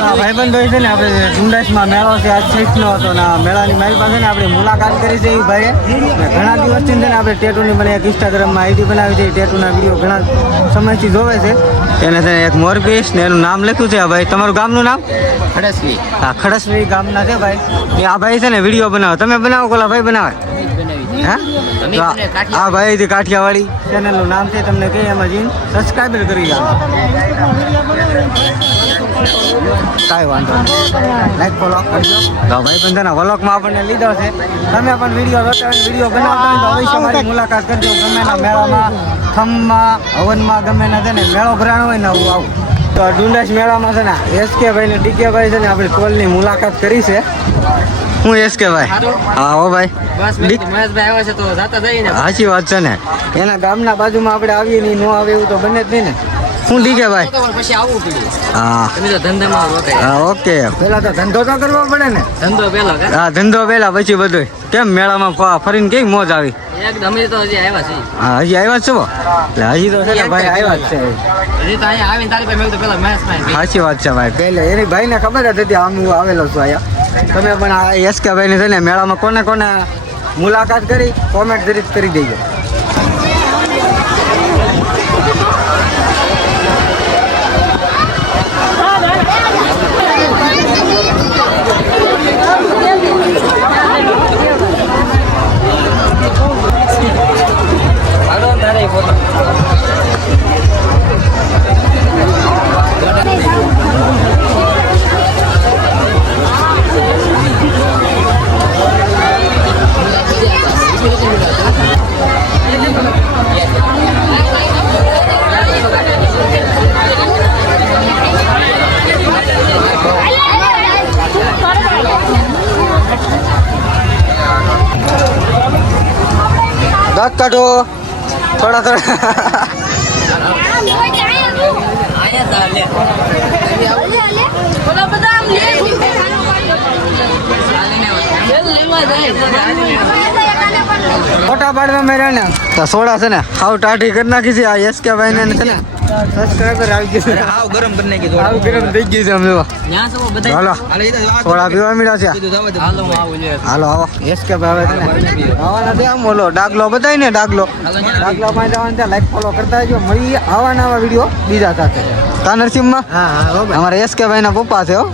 ભાઈબંધો છે ને આપણે ડુંડાસમાં મેળો છે આજ 6નો હતો ને મેળાની મારી પાસે ને આપણે મુલાકાત કરી છે એ ભાઈએ ઘણા દિવસથી છે ને આપણે ટેટુની મને એક ઇન્સ્ટાગ્રામમાં આઈડી બનાવી છે ટેટુના વિડીયો ઘણા સમયથી જોવે છે એને છે એક મોરપીસ ને એનું નામ લખ્યું છે આ ભાઈ તમારું ગામનું નામ ખડસવી. હા ખડસવી ગામના છે ભાઈ એ આ ભાઈ છે ને વિડીયો બનાવો તમે બનાવો કોલા ભાઈ બનાવે હા તો આ ભાઈ કાઠિયાવાડી ચેનલનું નામ છે તમને કહે એમાં જઈને સબસ્ક્રાઈબર કરી લો કાંઈ વાંધો નહીં લાઈક ફોલો કરજો તો ભાઈ બંધાના વલોકમાં આપણને લીધો છે તમે પણ વિડીયો બનાવતા હોય તો અવશ્ય મારી મુલાકાત કરજો ગમેના મેળામાં થમમાં હવનમાં ગમેના છે ને મેળો ભરાણો હોય ને આવું આવું તો ડુંડાસ મેળામાં છે ને એસકે ભાઈ ને ડીકે ભાઈ છે ને આપણે ટોલની મુલાકાત કરી છે હું એસકે ભાઈ હા હો ભાઈ સાચી વાત છે ને એના ગામના બાજુમાં આપણે આવીએ નહીં ન આવે એવું તો બને જ નહીં ને હું ડીકે ભાઈ હા હા ઓકે પેલા તો ધંધો તો કરવો પડે ને હા ધંધો પેલા પછી બધું કેમ મેળામાં ફરીને કેવી મોજ આવી હા હજી આવ્યા જ છો એટલે હજી તો છે ને ભાઈ આવ્યા જ છે સાચી વાત છે ભાઈ પહેલે એની ભાઈને ખબર જ હતી આમ હું આવેલો છું અહીંયા તમે પણ આ એસકે ભાઈને છે ને મેળામાં કોને કોને મુલાકાત કરી કોમેન્ટ કરી દેજો दांत काटो थोड़ा छोटा पाड़वा में रहने तो सोडा से ना हाउ टाटी करना किसी एस के भाई ने है ना सब्सक्राइबर आ गई है हाउ गरम करने की हाउ गरम થઈ ગઈ છે સમજો यहां से वो बताइए हालो सोडा पीवा मीडा છે હાલો આવો એસ કે ભાઈ છે ને આવાના છે આમ બોલો ડાગલો બતાય ને ડાગલો માં જવાનું છે લાઈક ફોલો કરતા જો મળી આવા નવા વિડિયો બીજા સાથે કા નરસિંહમાં હા હા અમારા એસ કે ભાઈ ના પપ્પા છે હો